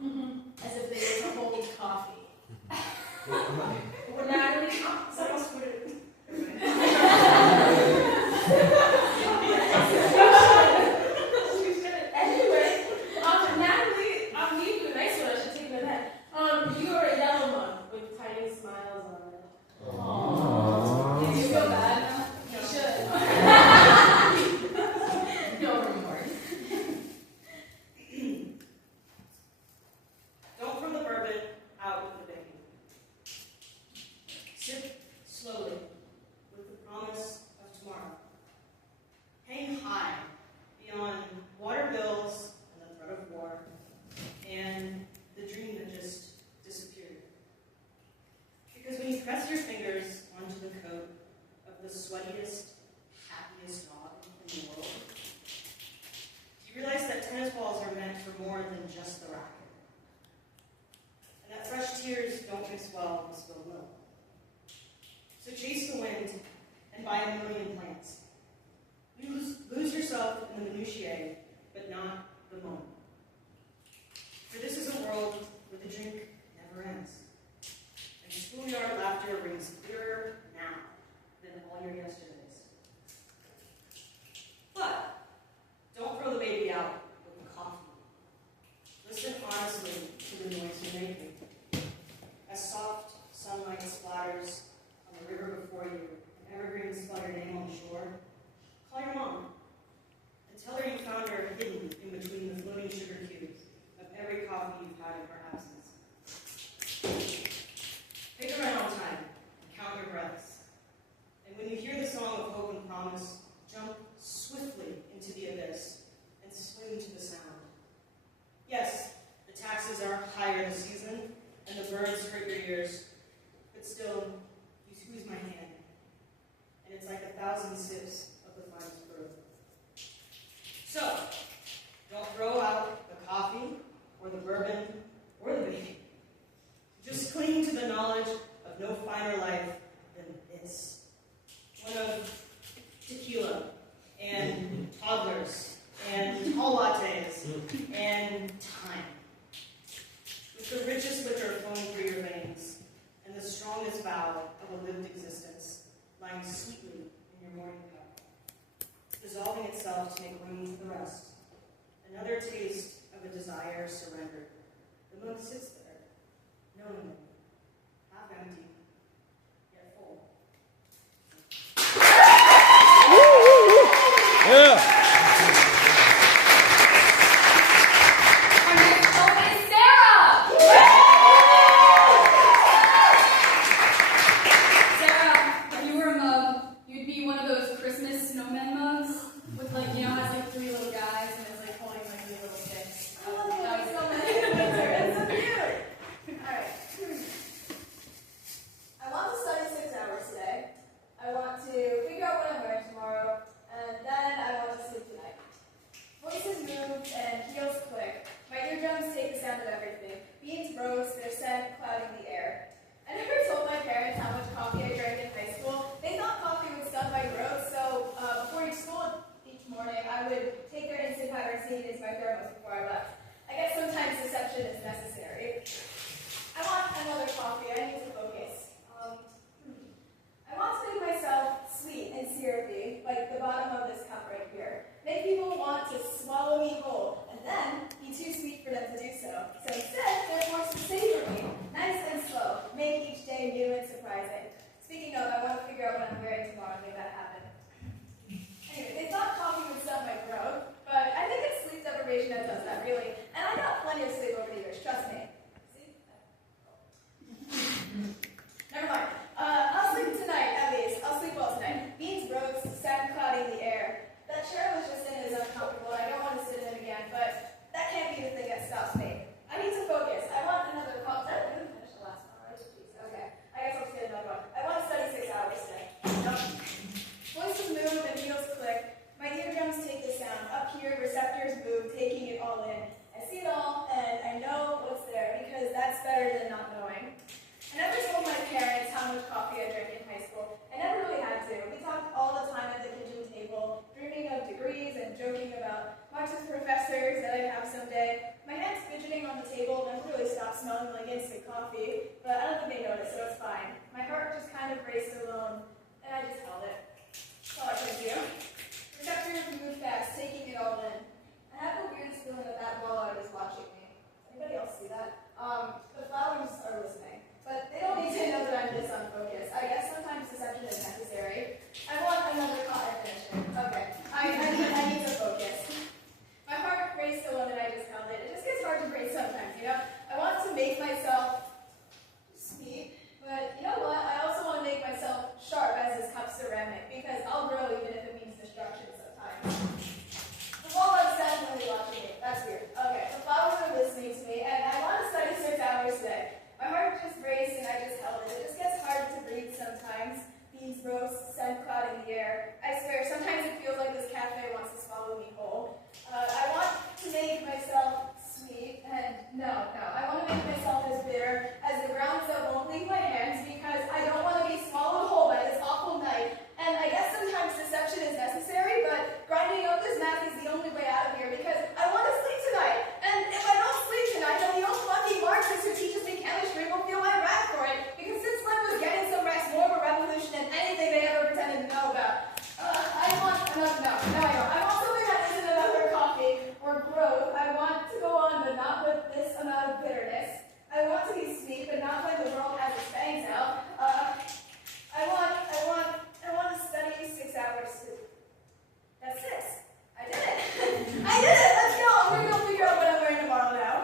mug, as if they were to hold coffee. Well, Natalie, someone put it. Anyway, Natalie, I'm leaving a nice one. I should take that. You are a yellow mug with tiny smiles on it. Aww. Did you feel bad now? You should. No remorse. Don't throw the bourbon out with the baby. Sip slowly with the promise of tomorrow. Hang high beyond water bills and the threat of war and the dream that just disappeared. Because when you press your fingers onto the coat of the sweatiest, happiest dog in the world, you realize that tennis balls are meant for more than just the racket. And that fresh tears don't mix well with spilled milk. So chase the wind and buy a million plants. Lose yourself in the minutiae, but not the moment. For this is a world where the drink never ends. And schoolyard laughter rings clearer now than all your yesterdays. But don't throw the baby out with the coffee. Listen honestly to the noise you're making. As soft sunlight splatters on the river before you, and evergreens spell your name on the shore, call your mom and tell her you found her hidden in between the floating sugar cubes of every coffee you've had in her absence. Take her right on time and count your breaths. And when you hear the song of hope and promise, jump swiftly into the abyss and swing to the sound. Yes, the taxes are higher this season, and the birds hurt your ears, but still, you squeeze my hand, and it's like 1,000 sips of the finest brew. So, don't throw out the coffee, or the bourbon, or the baby. Just cling to the knowledge of no finer life than this. One of tequila, and toddlers, and tall lattes, and time. With the richest liquor flowing through your veins, and the strongest vow of a lived existence lying sweetly in your morning cup, dissolving itself to make room for the rest. Another taste of a desire surrendered. The monk sits there, knowingly, half empty, yet full. Yeah. joking about Marxist professors that I'd have someday. My hand's fidgeting on the table, smelling like instant coffee, but I don't think they noticed, so it's fine. My heart just kind of raced alone, and I just held it. That's all I could do. Reception moved fast, taking it all in. I had the weirdest feeling of that while I was watching me. Anybody else see that? The flowers are listening, but they don't need to know that I'm this unfocused. I guess sometimes deception is necessary. I want another cotton finishing. Okay, I need to focus. My heart raced alone and I just held it. It just gets hard to breathe sometimes, you know? I want to make myself sweet, but you know what? I also want to make myself sharp as this cup ceramic, because I'll grow even if it means destruction sometimes. The walleye is definitely watching me. That's weird. Okay, the flowers are listening to me, and I want to study 6 hours today. My heart just raced and I just held it. It just gets hard to breathe sometimes. Beans roast, scent cloud in the air. I swear, sometimes it feels like this cafe wants to swallow me whole. I want to make myself sweet, and no, I want to make myself as bitter as the grounds that won't leave my hands, because I don't want to be swallowed whole by this awful night. And I guess sometimes deception is necessary, but grinding up this math is the only way out of here, because I want to sleep tonight. And if I don't sleep tonight, then the old fucking Marxist who teaches me chemistry will feel my wrath for it, because since Slim was getting some rest, more of a revolution than anything they ever pretended to know about. I want something that isn't another coffee or growth. I want to go on, but not with this amount of bitterness. I want to be sweet, but not when the world has its fangs out. I want to study 6 hours too. That's 6. I did it. I did it. Let's go. I'm gonna go figure out what I'm wearing tomorrow now.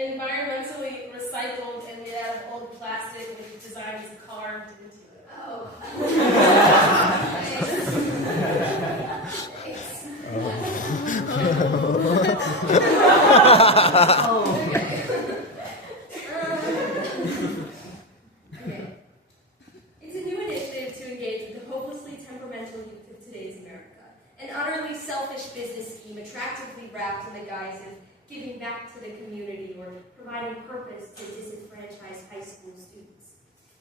Environmentally recycled, and we have old plastic with designs carved into it. Oh. Okay. It's a new initiative to engage with the hopelessly temperamental youth of today's America. An utterly selfish business scheme attractively wrapped in the guise of giving back to the community or providing purpose to disenfranchised high school students.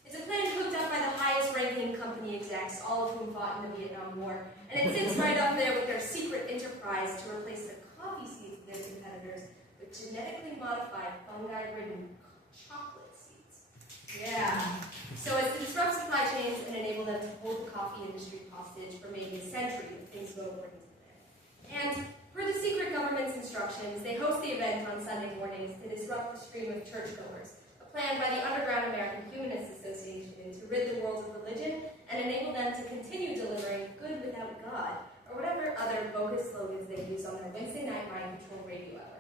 It's a plan cooked up by the highest-ranking company execs, all of whom fought in the Vietnam War, and it sits right up there with their secret enterprise to replace the coffee seeds of their competitors with genetically modified fungi-ridden chocolate seeds. Yeah. So as to disrupt supply chains and enable them to hold the coffee industry hostage for maybe a century if things go according to plan. And per the secret government's instructions, they host the event on Sunday mornings to disrupt the stream of churchgoers, a plan by the Underground American Humanists Association to rid the world of religion and enable them to continue delivering good without God, or whatever other bogus slogans they use on their Wednesday night mind control radio hour.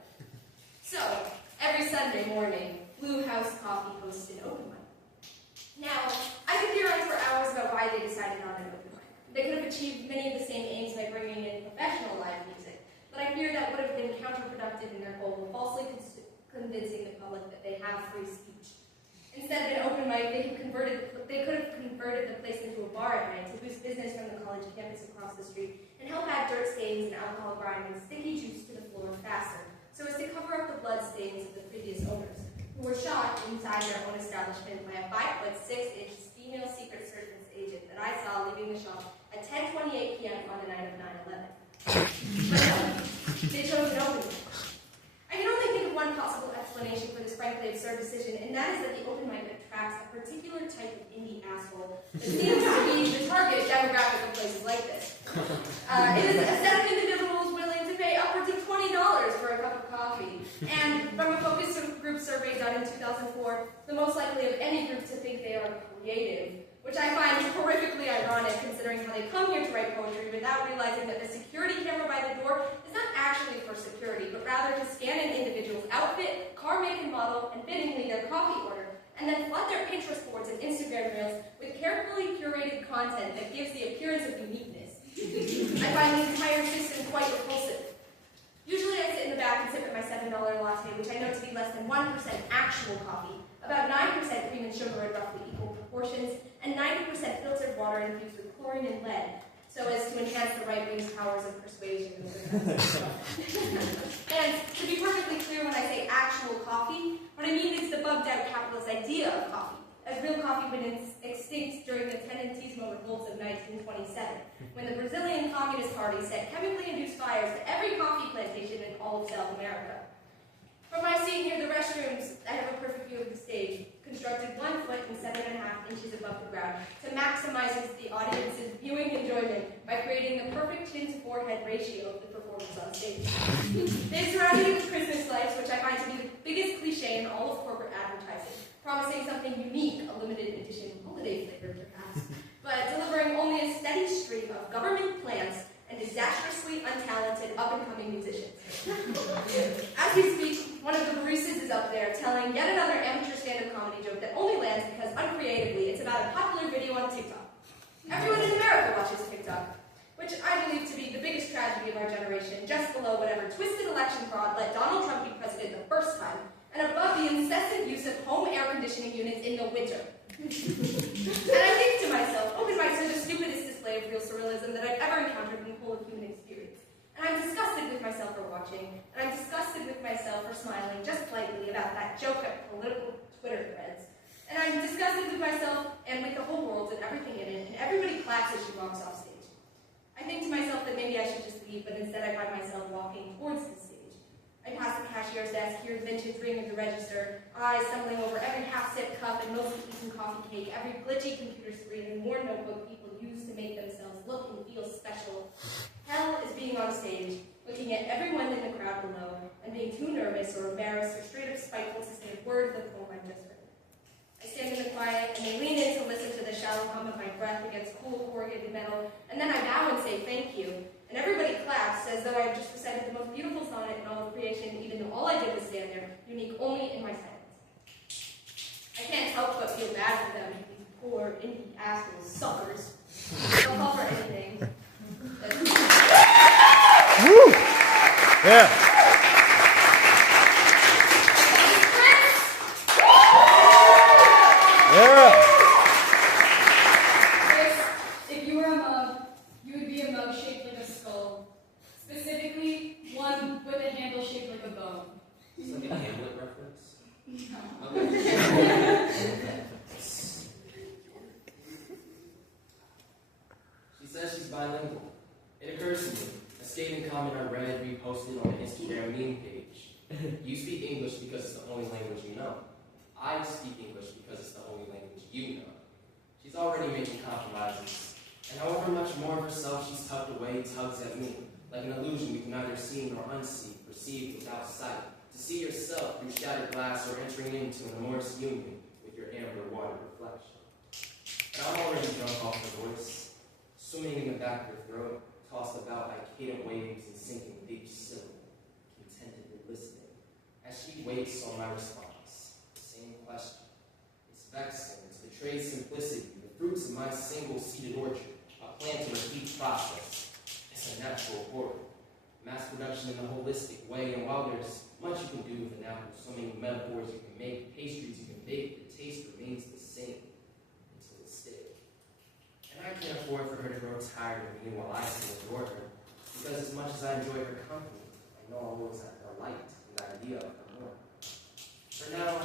So, every Sunday morning, Blue House Coffee hosts an open mic. Now, I could theorize for hours about why they decided on an open mic. They could have achieved many of the same aims by bringing in professional live music, but I fear that would have been counterproductive in their goal of falsely convincing the public that they have free speech. Instead of an open mic, they could have converted the place into a bar at night to boost business from the college campus across the street and help add dirt stains and alcohol grime and sticky juice to the floor faster, so as to cover up the blood stains of the previous owners, who were shot inside their own establishment by a 5'6" female Secret Service agent that I saw leaving the shop at 10:28 p.m. on the night of 9/11. But no, they chose an open mic. I can only think of one possible explanation for this frankly absurd decision, and that is that the open mic attracts a particular type of indie asshole that seems to be the target demographic of places like this. It is a set of individuals willing to pay upwards of $20 for a cup of coffee, and from a focus group survey done in 2004, the most likely of any group to think they are creative, which I find horrifically ironic considering how they come here to write poetry without realizing that the security camera by the door is not actually for security, but rather to scan an individual's outfit, car make and model, and fittingly their coffee order, and then flood their Pinterest boards and Instagram reels with carefully curated content that gives the appearance of uniqueness. I find the entire system quite repulsive. Usually I sit in the back and sip at my $7 latte, which I know to be less than 1% actual coffee, about 9% cream and sugar in roughly equal proportions, and 90% filtered water infused with chlorine and lead. so as to enhance the right wing's powers of persuasion. And to be perfectly clear, when I say actual coffee, what I mean is the bugged-out capitalist idea of coffee, as real coffee went extinct during the Tenentismo revolts of 1927, when the Brazilian Communist Party set chemically induced fires to every coffee plantation in all of South America. From my seat near the restrooms, I have a perfect view of the stage, constructed 1 foot and 7.5 inches above the ground, to maximize the audience's viewing enjoyment by creating the perfect chin-to-forehead ratio of the performance on stage. They surrounded me with Christmas lights, which I find to be the biggest cliche in all of corporate advertising, promising something unique, a limited edition holiday flavor perhaps, but delivering only a steady stream of government plans and disastrously untalented up-and-coming musicians. As we speak, one of the baristas is up there telling yet another amateur stand-up comedy joke that only lands because, uncreatively, it's about a popular video on TikTok. Everyone in America watches TikTok, which I believe to be the biggest tragedy of our generation, just below whatever twisted election fraud let Donald Trump be president the first time, and above the incessant use of home air conditioning units in the winter. And I think to myself, open mics are the stupidest display of real surrealism that I've ever encountered in the whole of human experience. And I'm disgusted with myself for watching, and I'm disgusted with myself for smiling just lightly about that joke at political Twitter threads. And I'm disgusted with myself and with the whole world and everything in it, and everybody claps as she walks off stage. I think to myself that maybe I should just leave, but instead I find myself walking towards the stage. I pass the cashier's desk, hear the vintage ring of the register, eyes stumbling over every half-sipped cup and mostly eaten coffee cake, every glitchy computer screen and more notebook people use to make themselves look and feel special. Hell is being on stage, looking at everyone in the crowd below, and being too nervous or embarrassed or straight up spiteful to say a word of the poem I've just written. I stand in the quiet, and they lean in to listen to the shallow hum of my breath against cool corrugated metal, and then I bow and say thank you. And everybody claps as though I have just recited the most beautiful sonnet in all of creation, even though all I did was stand there, unique only in my silence. I can't help but feel bad for them, these poor, indie assholes, suckers. They'll fall for anything. Woo! Yeah. Yeah. If you were a mug, you would be a mug shaped like a skull. Specifically, one with a handle shaped like a bone. Is that a Hamlet reference? No. She says she's bilingual. It occurs to me, a scathing comment I read reposted on the Instagram meme page. You speak English because it's the only language you know. I speak English because it's the only language you know. She's already making compromises, and however much more of herself she's tucked away tugs at me, like an illusion we can neither see nor unsee, perceived without sight, to see yourself through shattered glass or entering into an amorous union with your amber water reflection. And I'm already drunk off her voice, swimming in the back of her throat, tossed about by cadent waves and sinking deep syllable, contentedly listening, as she waits on my response. The same question. It's vexing to the trade simplicity, the fruits of my single-seeded orchard, a plant to repeat process. It's a natural order. Mass production in a holistic way, and while there's much you can do with an apple, so many metaphors you can make, pastries you can bake, the taste remains the same until it's stale. And I can't afford for her to grow tired of me while I still adore her, because as much as I enjoy her company, I know I'll always have her light and the idea of her more. For now,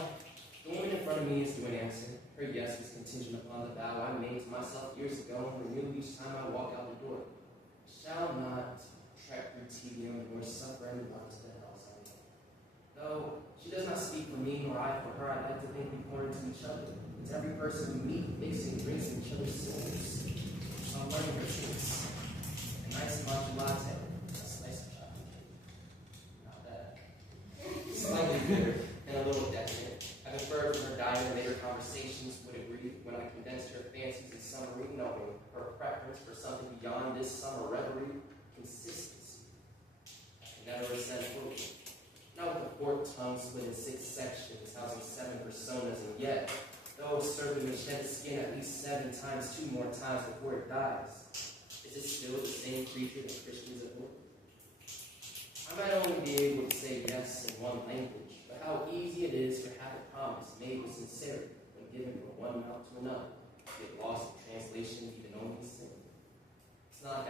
the woman in front of me is doing answer. Her yes was contingent upon the vow I made to myself years ago and renewed each time I walk out the door. I shall not trek through tedium nor suffer any loss to hell's I know. Though she does not speak for me nor I for her, I'd like to think we pour into each other. It's every person we meet, mixing drinks in each other's souls. So I'm learning her truths. A nice matcha latte, a slice of chocolate cake. Not bad. Slightly bitter and a little decadent. I conferred with her diet and later conversations would agree when I condensed her fancies and summary, knowing her preference for something beyond this summer reverie, consistency. I can never resent fully. Not with a forked tongue split in 6 sections, housing 7 personas, and yet, though a serpent may shed its skin at least 7 times, 2 more times before it dies, is it still the same creature that Christians adore? I might only be able to say yes in one language, but how easy it is to have a promise made with sincerity when given from one mouth to another, get lost in translation, even only sin. It's not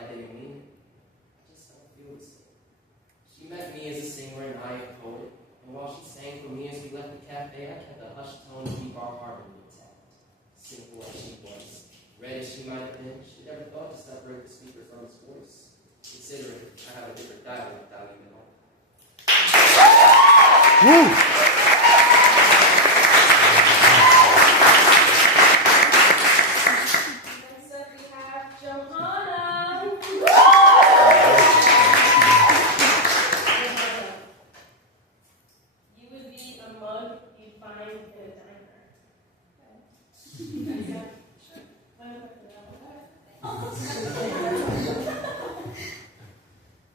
to separate the speaker from his voice, considering I have a different dialect without even knowing. Next up we have Johanna. You would be a mug you'd find in a diner.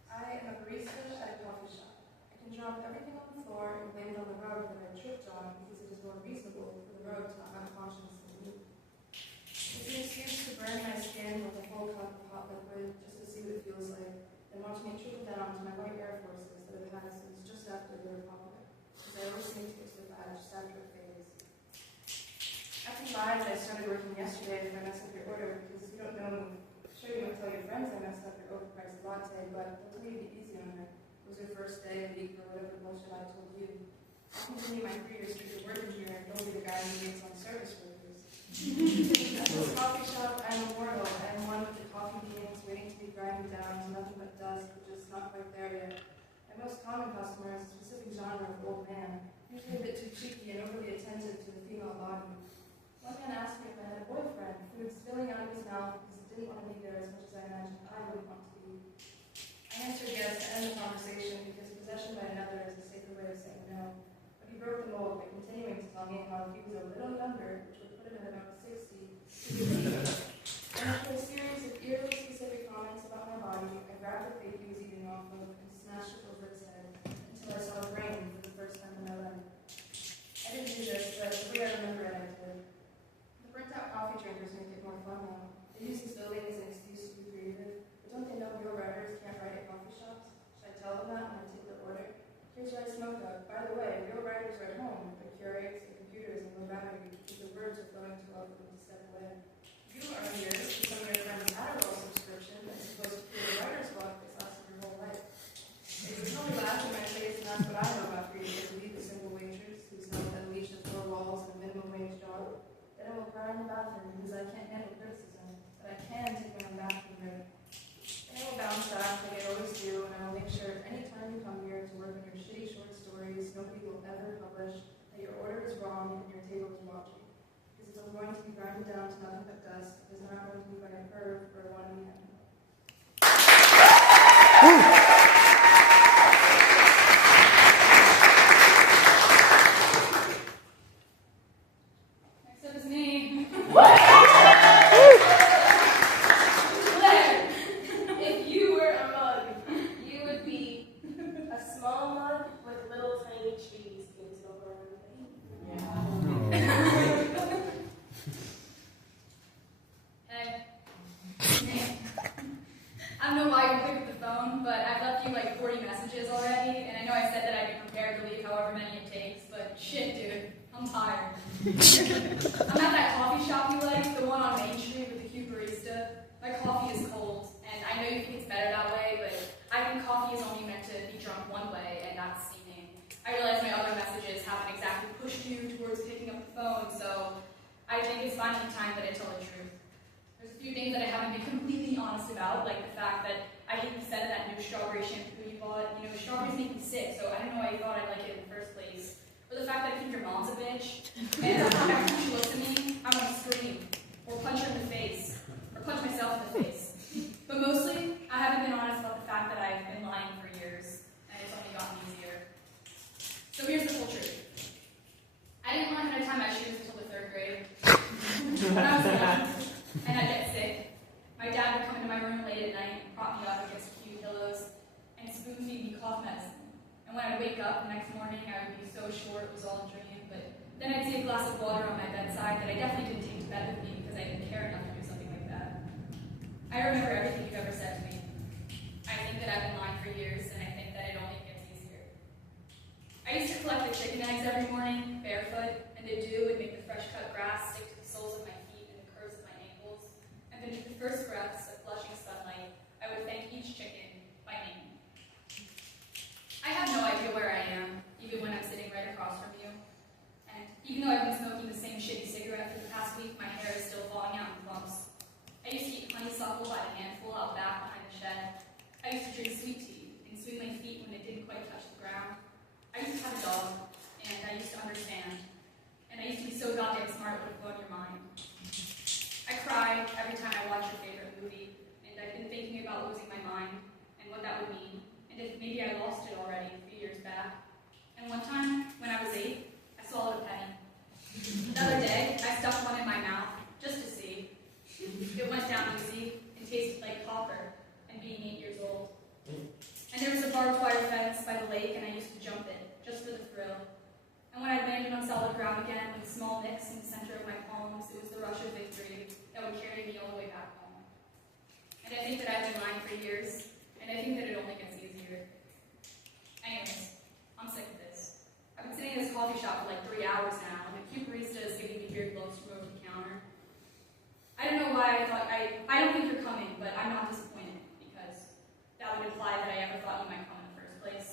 I am a barista at a coffee shop. I can drop everything on the floor and blame it on the road that I tripped on because it is more reasonable for the road to not have conscience than me. It's an excuse to burn my skin with a full cup of hot liquid just to see what it feels like, then watching it trickle down to my white Air Forces that I've had since just after they were popular, because I always seem to get to the badge just after it fades. After lives, I started working yesterday if I mess up your order, because you don't know me. Sure, you might tell your friends I messed up your overpriced latte, but they'll tell you to be easy on her. It was your first day, week, or whatever bullshit I told you. I'll continue my 3-year streak of working here, and you'll be the guy who makes on service workers. At this coffee shop, I am immortal. I am one with the coffee beans waiting to be grinded down to nothing but dust, but just not quite there yet. My most common customer is a specific genre of old man, usually a bit too cheeky and overly attentive to the female body. One man asked me if I had a boyfriend, food spilling out of his mouth because he didn't want to be there as much as I imagined I would want to be. I answered yes to end the conversation because possession by another is a safer way of saying no. But he broke the mold by continuing to tell me how he was a little younger, which would put him at about 60. And after a series of eerily specific comments about my body, I grabbed the plate he was eating off of and smashed it over his head until I saw it rain for the first time in my life. I didn't do this, but the way I remember it, I did. The burnt-out coffee drinkers make it more fun now. They use this building as an excuse to be creative, but don't they know real writers can't write at coffee shops? Should I tell them that when I take their order? Here's what I smoked up. By the way, real writers are at home, but curates and computers and low battery because the words are flowing too well for them to step away. You earn yours for some of your friends' Adderall subscription as opposed to create a writer's block that's lasted your whole life. They would probably laugh in my face and that's what I know about creating to leave a single waitress who's held at least the 4 walls and a minimum wage job. Then I will cry in the bathroom because I can't handle criticism, but I can take my own bathroom break. Then I will bounce back like I always do, and I will make sure anytime you come here to work on your shitty short stories, nobody will ever publish that your order is wrong and your table is watching. Because if I'm going to be grinded down to nothing but dust, it is not going to be by a curve or a 1 weekend. Next up is me. Claire, if you were a mug, you would be a small mug with little tiny trees painted over everything. Hey. I don't know why you picked up the phone, but I've left you like 40 messages already, and I know I said that I'd be prepared to leave however many it takes, but shit, dude, I'm tired. I'm at that coffee shop you like, the one on Main Street with the cute barista. My coffee is cold, and I know you think it's better that way, but I think coffee is only meant to be drunk one way, and that's steaming. I realize my other messages haven't exactly pushed you towards picking up the phone, so I think it's finally time that I tell the truth. There's a few things that I haven't been completely honest about, like the fact that I hate the scent of that new strawberry shampoo you bought. You know, strawberries make me sick, so I don't know why you thought I'd like it in the first place. Or the fact that I think your mom's a bitch, and every time she looks at me, I want to scream, or punch her in the face, or punch myself in the face. But mostly, I haven't been honest about the fact that I've been lying for years, and it's only gotten easier. So here's the full truth. I didn't learn how to tie my shoes until the 3rd grade. When I was young, and I'd get sick, my dad would come into my room late at night and prop me up against cute pillows and spoon-feed me cough medicine. And when I'd wake up the next morning, I would be so sure it was all a dream, but then I'd see a glass of water on my bedside that I definitely didn't take to bed with me because I didn't care enough to do something like that. I remember everything you've ever said to me. I think that I've been lying for years, and I think that it only gets easier. I used to collect the chicken eggs every morning, barefoot, and the dew would make the fresh-cut grass stick to the soles of my feet and the curves of my ankles. And beneath the first breaths of blushing sunlight, I would thank each chicken by name. I have no idea where I am, even when I'm sitting right across from you. And even though I've been smoking the same shitty cigarette for the past week, my hair is still falling out in clumps. I used to eat honeysuckle by the dog, and I used to understand. And I used to be so goddamn smart it would blow your mind. I cry every time I watch your favorite movie, and I've been thinking about losing my mind and what that would mean, and if maybe I lost it already a few years back. And one time, when I was 8, I swallowed a penny. Another day, I stuffed one in my mouth, just to see. It went down easy and tasted like copper, and being 8 years old. And there was a barbed wire fence by the lake, and I used to jump it, just for the thrill. And when I landed on solid ground again, with small nicks in the center of my palms, it was the rush of victory that would carry me all the way back home. And I think that I've been lying for years, and I think that it only gets easier. Anyways, I'm sick of this. I've been sitting in this coffee shop for like 3 hours now, and the cute barista is giving me weird looks from over the counter. I don't know why I don't think you're coming, but I'm not disappointed, because that would imply that I ever thought you might come in the first place.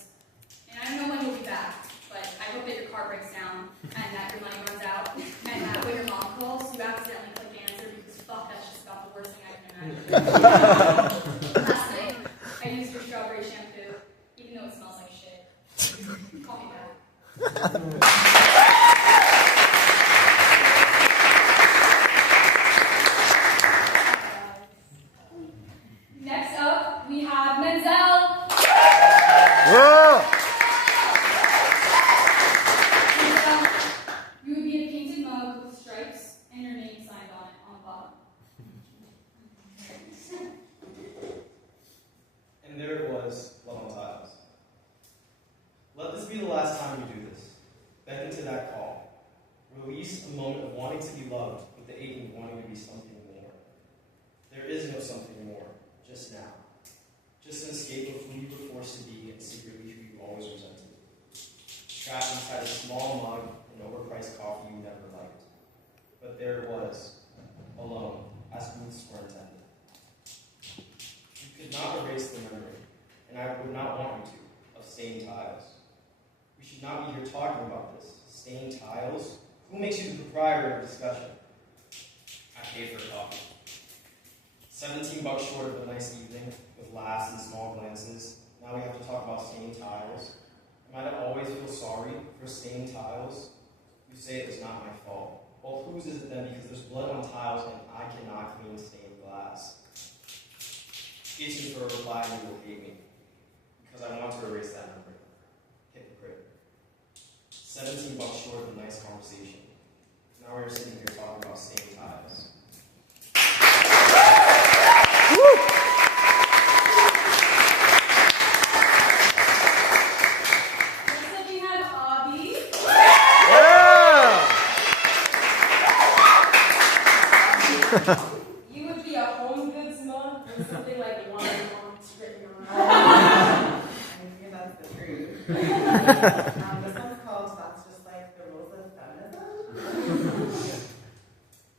And I don't know when you'll be back, but I hope that your car breaks down, and that your money runs out, and that when your mom calls, you accidentally click answer, because fuck, that's just about the worst thing I can imagine. Last night, I used your strawberry shampoo, even though it smells like shit. Call me back. Next up, we have Menzel. Whoa! Menzel, you would be a painted mug with stripes and your name signed on it on the bottom. And there it was, love on tiles. Let this be the last time you do this. Beckon to that call. Release a moment of wanting to be loved with the aching of wanting to be something more. There is no something more, just now. Just an escape of who you were forced to be and secretly who you always resented. Trapped inside a small mug and overpriced coffee you never liked. But there it was, alone, as booths were intended. You could not erase the memory, and I would not want you to, of stained tiles. We should not be here talking about this. Stained tiles? Who makes you the proprietor of discussion? I paid for coffee. $17 short of a nice evening, with laughs and small glances. Now we have to talk about stained tiles. Am I to always feel sorry for stained tiles? You say it was not my fault. Well, whose is it then? Because there's blood on tiles and I cannot clean stained glass. Itching for a reply and you will hate me. Because I want to erase that memory. Hypocrite. $17 short of a nice conversation. Now we're sitting here talking about stained tiles. Next up we have Abby. Yeah! You would be a home goods mug with something like one month written on it. I think that's the truth. This one's called That's Just Like the Rules of Feminism.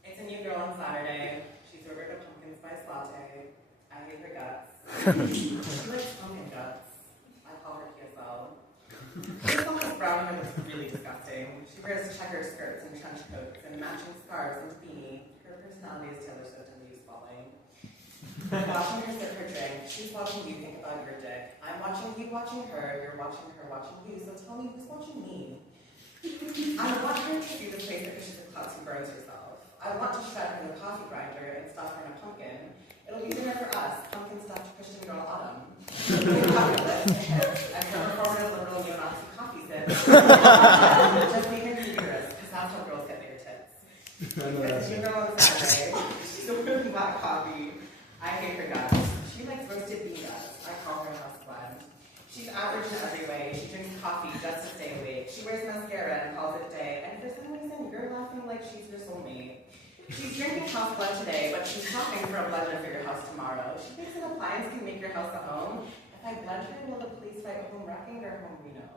It's a new girl on Saturday. She's ordered a pumpkin spice latte. I hate her guts. She likes pumpkin guts. I call her PSL. This one has brown hair that's really disgusting. She wears checkered skirts and trench coats and matching scarves and beanie. Her personality is Taylor Swift and the Youth Falling. I'm watching her sip her drink. She's watching you think about your dick. I'm watching you watching her. You're watching her watching you. So tell me, who's watching me? I want her to see the place because she's a klutz who burns herself. I want to shred her in a coffee grinder and stuff her in a pumpkin. It'll be dinner for us. Pumpkin stuffed Christian girl Autumn. I've never formed a liberal neo-Nazi coffee sip. Just make her uterus, because that's how girls get their tits. It's new girl on Saturday. She's ordering black coffee. I hate her guts. She likes roasted bean guts. I call her house blend. She's average in every way. She drinks coffee just to stay awake. She wears mascara and calls it a day. And for some reason, you're laughing like she's your soulmate. She's drinking house blood today, but she's shopping for a blender for your house tomorrow. She thinks an appliance can make your house a home. If I blend her, will the police fight home wrecking or home reno?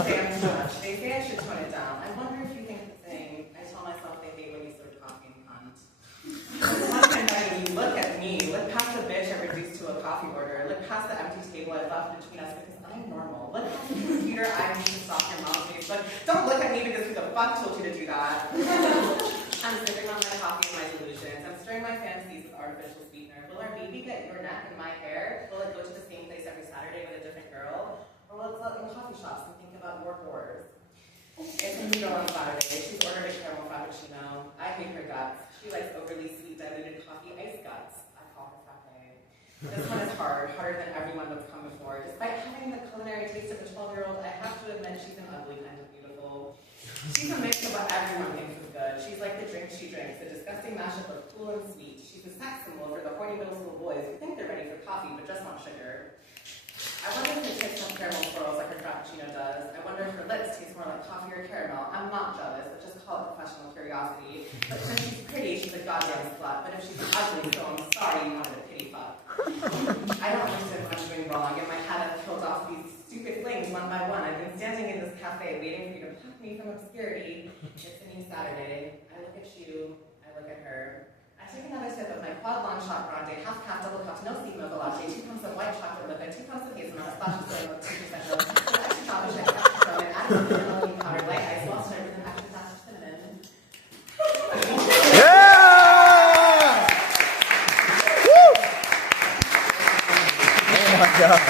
Damn too much. They say I should tone it down. I wonder if you think the same. I tell myself they hate when you serve coffee and cunt. You look at me. Look past the bitch I reduced to a coffee order. Look past the empty table I left between us because I'm normal. Look past the computer I need to stop your mom's face. But don't look at me because who the fuck told you to do that? I'm sipping on my coffee and my delusions. I'm stirring my fantasies with artificial sweetener. Will our baby get your neck and my hair? Will it go to the same place every Saturday with a different girl? Or Well, let's look in coffee shops and think about your whores. It's a new girl on Saturday. She's ordered a caramel frappuccino. I hate her guts. She likes overly sweet diluted coffee ice guts. I call her frappe. This one is hard, harder than everyone that's come before. Despite having the culinary taste of a 12-year-old, I have to admit she's an ugly kind of beautiful. She's a mix of what everyone thinks is good. She's like the drink she drinks, a disgusting mashup of cool and sweet. She's a sex symbol for the horny middle school boys who think they're ready for coffee but just want sugar. I wonder if her tits have caramel swirls like her frappuccino does. I wonder if her lips taste more like coffee or caramel. I'm not jealous, but just call it professional curiosity. But since she's pretty, she's a goddamn slut. But if she's ugly, so I'm sorry you wanted a pity fuck. I don't understand what I'm doing wrong. In my head, I've killed off these stupid flings one by one. I've been standing in this cafe waiting for you to pluck me from obscurity. It's a new Saturday. I look at you. I look at her. I take another sip of my quad long shot grande, half double cup, no steam mocha latte, 2 pumps of white chocolate liquid, 2 pumps of hazelnut, a splash of soda with 2% milk, with extra topping, extra foam, and add a little bit of milk powder, light ice, while stirred with an extra dash of cinnamon. Yeah! Woo! Oh my God.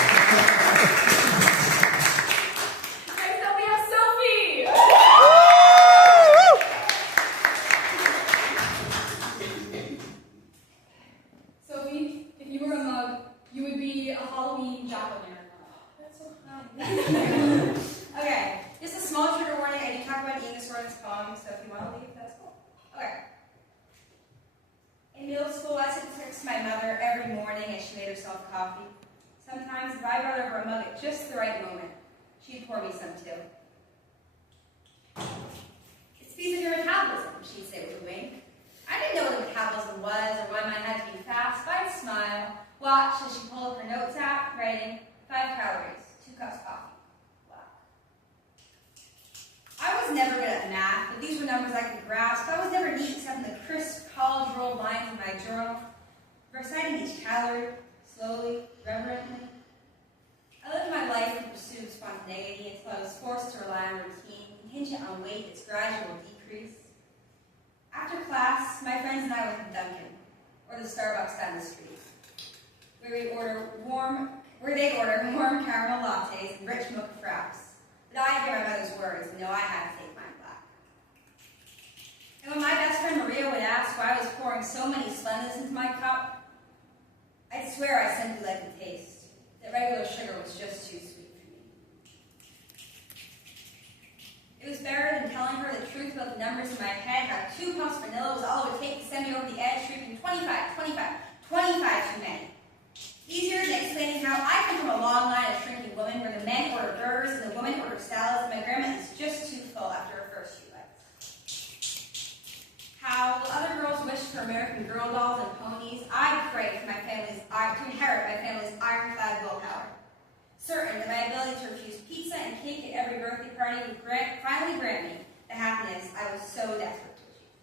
Next up, we have Sophie. Sophie, if you were a mug, you would be a Halloween jack-o'-lantern. That's so funny. Okay, just a small trigger warning. I do talk about eating disorders poems, so if you want to leave, that's cool. Okay. In middle school, I used to text my mother every morning as she made herself coffee. Sometimes, if I brought over a mug at just the right moment, she'd pour me some too. It speeds of your metabolism, she'd say with a wink. I didn't know what a metabolism was or why mine had to be fast, but I'd smile, watch as she pulled up her notes app, writing 5 calories, 2 cups coffee. Wow. I was never good at math, but these were numbers I could grasp. I was never neat except in the crisp, college rolled lines in my journal, reciting each calorie, slowly, reverently. I lived my life in pursuit of spontaneity until I was forced to rely on routine, contingent on weight, its gradual decrease. After class, my friends and I went to Dunkin', or the Starbucks down the street, where they'd order warm caramel lattes and rich mocha fraps. But I'd hear my mother's words and know I had to take mine black. And when my best friend Maria would ask why I was pouring so many Splendas into my cup, I'd swear I simply liked the taste, that regular sugar was just too sweet for me. It was better than telling her the truth about the numbers in my head, how 2 pumps of vanilla was all it would take to send me over the edge, shrieking 25 too many. Easier than explaining how I come from a long line of shrinking women where the men order burgers and the women order salads, and my grandma is just too full after her first few bites. How, while other girls wished for American Girl dolls and ponies, I prayed for to inherit my family's ironclad willpower. Certain that my ability to refuse pizza and cake at every birthday party would finally grant me the happiness I was so desperate to achieve.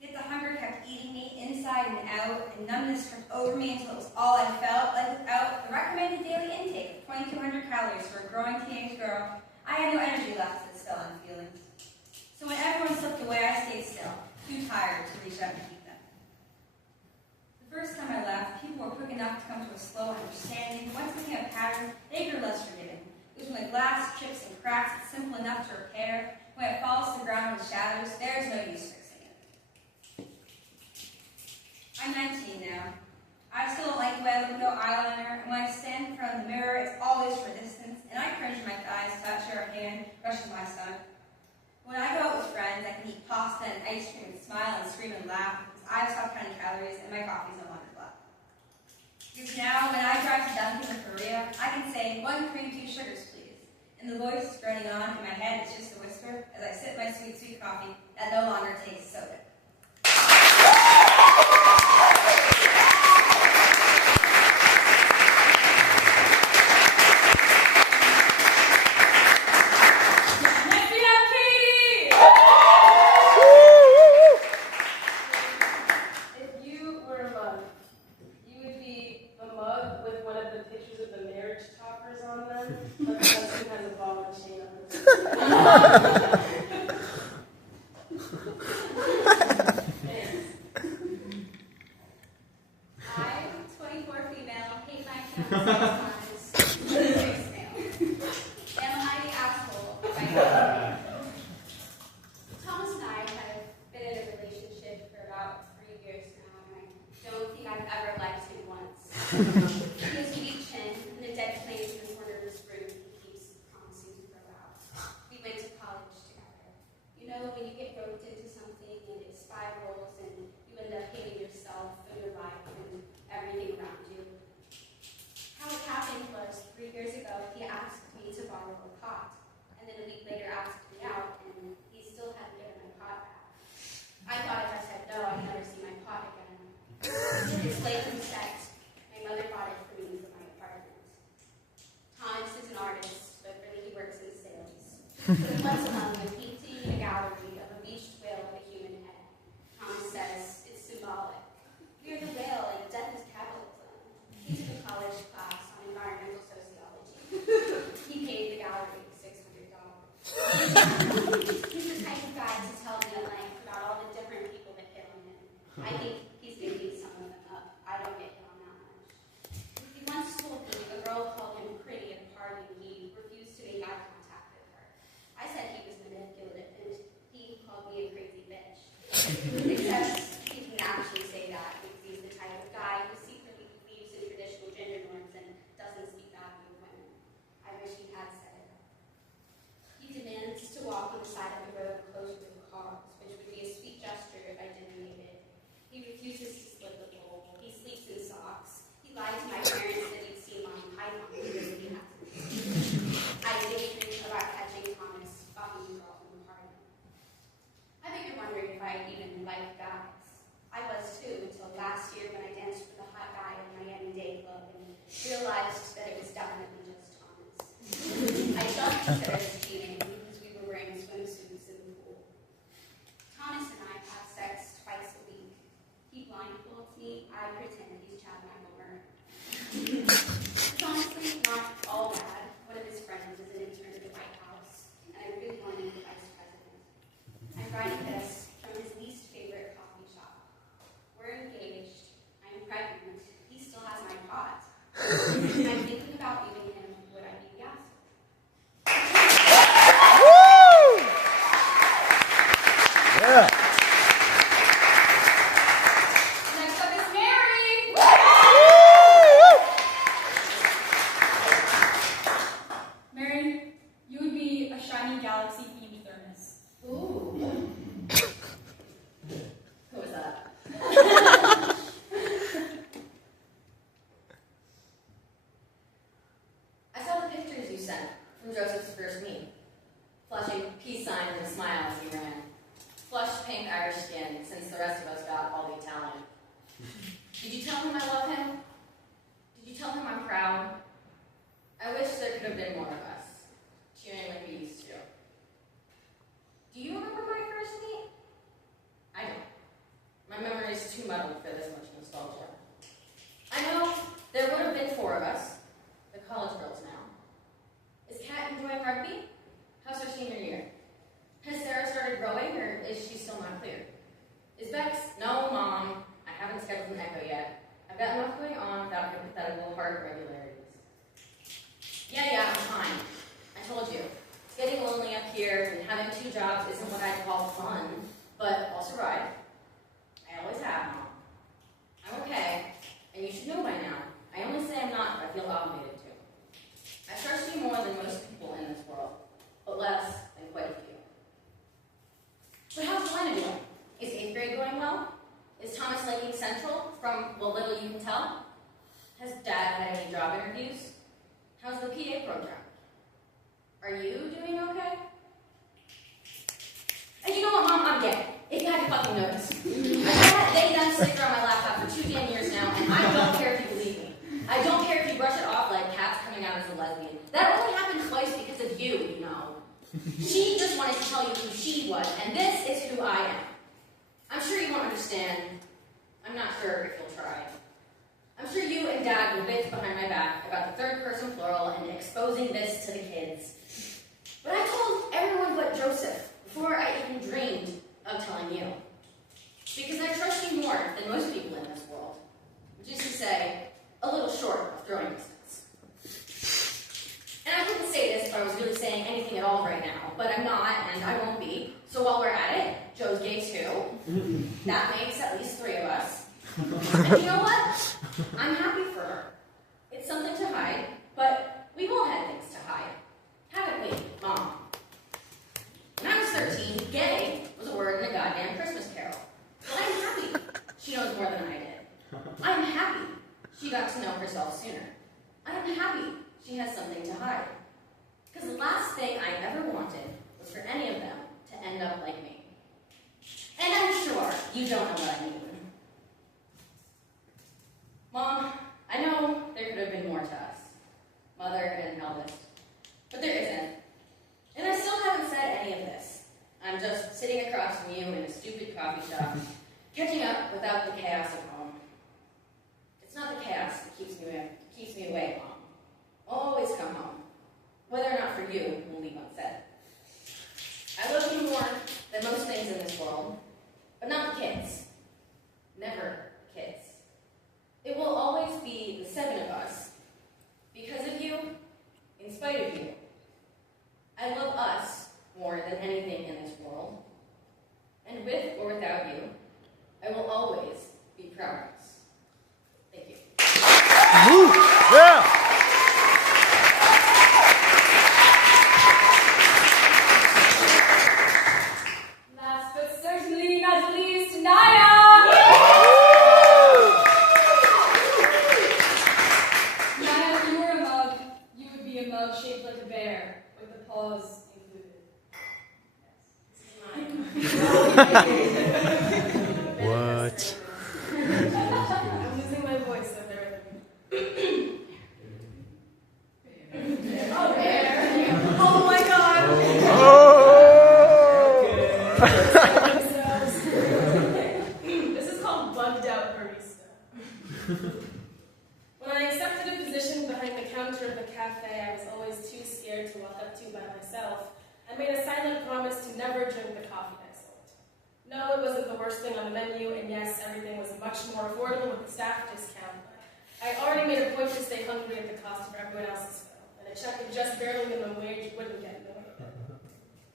Yet the hunger kept eating me inside and out, and numbness took over me until it was all I felt. Like without the recommended daily intake of 2,200 calories for a growing teenage girl, I had no energy left to dispel on feelings. So when everyone slipped away, I stayed still, too tired to reach out and keep them. The first time I left, people were quick enough to come to a slow understanding. Once it became a pattern, they grew less forgiving. It was when the glass chips and cracks, it's simple enough to repair. When it falls to the ground with shadows, there's no use fixing it. I'm 19 now. I still don't like the way I look without eyeliner, and when I stand in front of the mirror, it's always for distance, and I cringe when my thighs touch or a hand brushes my stomach. When I go out with friends, I can eat pasta and ice cream and smile and scream and laugh because I've stopped counting calories and my coffee's no longer black. Because now, when I drive to Dunkin' with Maria, I can say 1 cream, 2 sugars, please. And the voice is droning on in my head, it's just a whisper as I sip my sweet, sweet coffee that no longer tastes so good. I'm 24 female, hate my count 6 times. He has a weak chin and a dead flame in the corner of his room he keeps promising to throw out. We went to college together. You know, when you get roped into something and it spirals and you end up hating yourself and your life and everything around you. How it happened was 3 years ago, he asked me to borrow a pot, and then a week later asked me out, and he still hadn't given my pot back. I thought if I said no, I'd never see my pot again. His late from sex, my mother bought it for me for my apartment. Thomas is an artist, but really he works in sales. Once a month, I'm painting a gallery of a beached whale with a human head. Thomas says it's symbolic. We are the whale and death is capitalism. He took a college class on environmental sociology. He paid the gallery $600. He's the type of guy to tell me at length about all the different people that hit on him. I think he's making some of them up. I don't get hit on that much. He once told me a girl called him pretty at a party and he refused to make eye contact with her. I said he was manipulative and he called me a crazy bitch. Except he can actually say that because he's the type of guy who secretly believes in traditional gender norms and doesn't speak badly of women. I wish he had said it. He demands to walk on the side of the road closer to the cars, which would be a sweet gesture if I didn't need it. He refuses to split the bowl. He sleeps in socks. He lied to my parents that he'd seen Monty Python because he hasn't. I daydream about catching Thomas fucking girl in the party. I think you're wondering if I even like guys. I was too until last year when I danced with a hot guy at Miami Day Club and realized that it was definitely just Thomas. I don't consider it cheating because we were wearing swimsuits in the pool. Thomas and I have sex twice a week. He blindfolds me, I pretend he's Chad Michael Murray. It's honestly not all bad. One of his friends is an intern at the White House, and I really want to be the vice president. I'm writing this from his least favorite coffee shop. We're engaged. I'm pregnant. He still has my pot. I'm thinking about leaving him. Would I be yes? Yeah. Next up is Mary. Mary, you would be a shiny galaxy themed thermos. Ooh. Who was that? I saw the pictures you sent from Joseph's first meet. Flashing peace signs and a smile as he ran. Flushed pink Irish skin, since the rest of us got all the Italian. Did you tell him I love him? Did you tell him I'm proud? I wish there could have been more of us, cheering like we used to. Do you remember my first meet? I don't. My memory is too muddled for this much nostalgia. I know there would have been 4 of us, the college girls now. Is Kat enjoying rugby? How's her senior year? Has Sarah started growing, or is she still not clear? Is Bex? No, Mom. I haven't scheduled an echo yet. I've got enough going on without hypothetical heart irregularities. Yeah, I'm fine. I told you. Getting lonely up here and having 2 jobs isn't what I'd call fun, but I'll survive. I always have, Mom. I'm okay, and you should know by now. I only say I'm not if I feel obligated to. I trust you more than most people in this world, but less than quite a few. But how's Helena doing? Is 8th grade going well? Is Thomas liking Central, from what little you can tell? Has Dad had any job interviews? How's the PA program? Are you doing okay? And you know what, Mom? I'm gay. If you hadn't fucking noticed. I've had they them sticker on my laptop for 2 damn years now, and I don't care if you believe me. I don't care if you brush it off like Kat's coming out as a lesbian. That only happened twice because of you, you know. She just wanted to tell you who she was, and this is who I am. I'm sure you won't understand. I'm not sure if you'll try. I'm sure you and Dad will bitch behind my back about the 3rd person plural and exposing this to the kids. But I told everyone but Joseph before I even dreamed of telling you. Because I trust you more than most people in this world. Which is to say, a little short of throwing distance. And I wouldn't say this if I was really saying anything at all right now, but I'm not, and I won't be. So while we're at it, Joe's gay too. That makes at least 3 of us. And you know what? I'm happy for her. It's something to hide, but we've all had things to hide. Haven't we, Mom? When I was 13, gay was a word in a goddamn Christmas carol. But I'm happy she knows more than I did. I'm happy she got to know herself sooner. I'm happy she has something to hide. Because the last thing I ever wanted was for any of them to end up like me. And I'm sure you don't know what I mean. Mom, I know there could have been more to us, Mother and eldest, but there isn't. And I still haven't said any of this. I'm just sitting across from you in a stupid coffee shop, catching up without the chaos of home. It's not the chaos that keeps me away, Mom. I'll always come home, whether or not for you will leave unsaid. I love you more than most things in this world, but not the kids. Never kids. It will always be the 7 of us, because of you, in spite of you. I love us more than anything in this world. And with or without you, I will always be proud of us. Thank you. Woo! Yeah! Last but certainly not least, Naya! Naya, if you were a mug, you would be a mug shaped like a bear, with the paws included. What? I'm losing my voice, so bear with me. Oh, bear. Oh my god. This is called bugged out barista. When I accepted a position behind the counter of the cafe I was always too scared to walk up to by myself, I made a silent promise to never drink the coffee I sold. No, it wasn't the worst thing on the menu, and yes, everything was much more affordable with the staff discount, but I already made a point to stay hungry at the cost of everyone else's fill, and a check of just barely minimum wage wouldn't get in the way of it.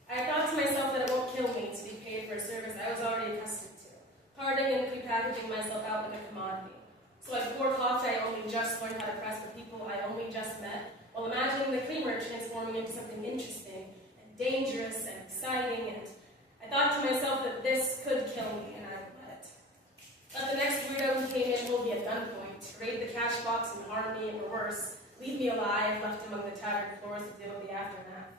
I thought to myself that it won't kill me to be paid for a service I was already accustomed to, parting and prepackaging myself out like a commodity. So I poured coffee I only just learned how to press with people I only just met, while imagining the creamer transforming into something interesting and dangerous and exciting, and I thought to myself that this could kill me, and I would let it. But the next weirdo who came in hold me at gunpoint, raid the cash box and harm me, or worse, leave me alive, left among the tattered floors to deal with the aftermath.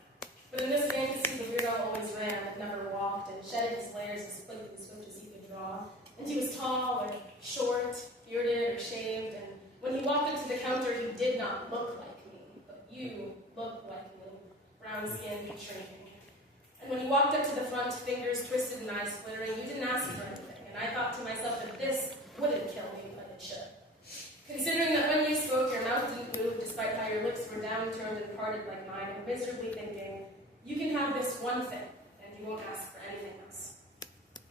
But in this fantasy, the weirdo always ran, but never walked, and shedded his layers as quickly and swift as he could draw. And he was tall, or short, bearded, or shaved, and when he walked up to the counter, he did not look like me, but you looked like me, brown-skinned and shrinking. And when you walked up to the front, fingers twisted and eyes flittering, you didn't ask for anything, and I thought to myself that this wouldn't kill me, but it should. Considering that when you spoke, your mouth didn't move, despite how your lips were downturned and parted like mine, and miserably thinking, you can have this one thing, and you won't ask for anything else.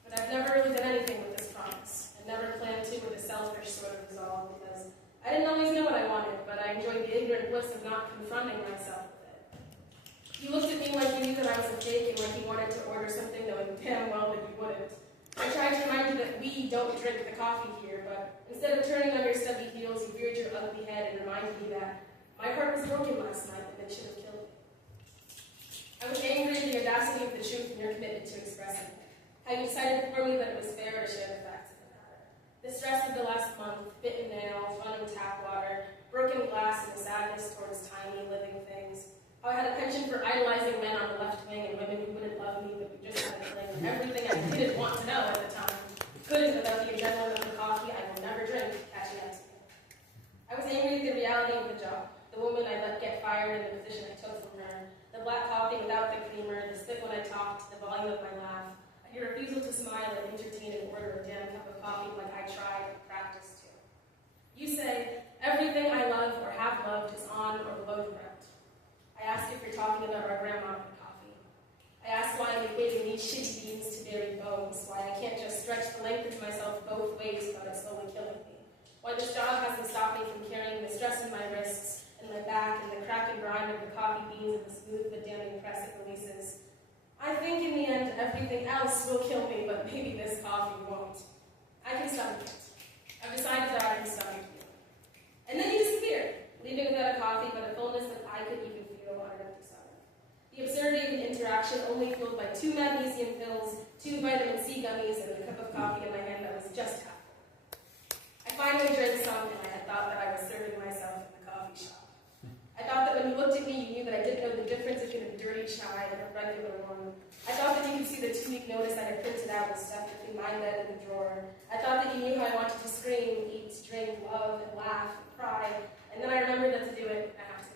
But I've never really done anything with this promise, and never planned to with a selfish sort of resolve, because I didn't always know what I wanted, but I enjoyed the ignorant bliss of not confronting myself with it. You looked at me like you knew that I was a fake, and like you wanted to order something knowing damn well that you wouldn't. I tried to remind you that we don't drink the coffee here, but instead of turning on your stubby heels, you reared your ugly head and reminded me that my heart was broken last night and it should have killed me. I was angry at the audacity of the truth and your commitment to expressing it. How you decided for me that it was fair to share the facts of the matter. The stress of the last month, bitten nails, running tap water, broken glass, and the sadness towards tiny living things. How I had a penchant for idolizing men on the left wing and women who wouldn't love me, but who just had a fling, and everything I didn't want to know at the time. Couldn't without the adrenaline of the coffee I will never drink catching up to me. I was angry at the reality of the job, the woman I let get fired and the position I took from her, the black coffee without the creamer, the spit when I talked, the volume of my laugh, your refusal to smile and entertain and order a damn cup of coffee like I tried and practiced to. You say, everything I love or have loved is on or below the ground. I ask if you're talking about our grandma and coffee. I ask why I'm equating these shitty beans to buried bones, why I can't just stretch the length of myself both ways without it slowly killing me, why this job hasn't stopped me from carrying the stress in my wrists and my back and the crack and grind of the coffee beans and the smooth but damning press it releases. I think in the end everything else will kill me, but maybe this coffee won't. I can stomach it. I've decided that I can stomach you. gummies and a cup of coffee in my hand that was just half full. I finally drank some, and I had thought that I was serving myself in the coffee shop. I thought that when you looked at me, you knew that I didn't know the difference between a dirty chai and a regular one. I thought that you could see the 2-week notice that I printed out and stuffed between my bed and the drawer. I thought that you knew how I wanted to scream, eat, drink, love, and laugh, and cry. And then I remembered that to do it, I have to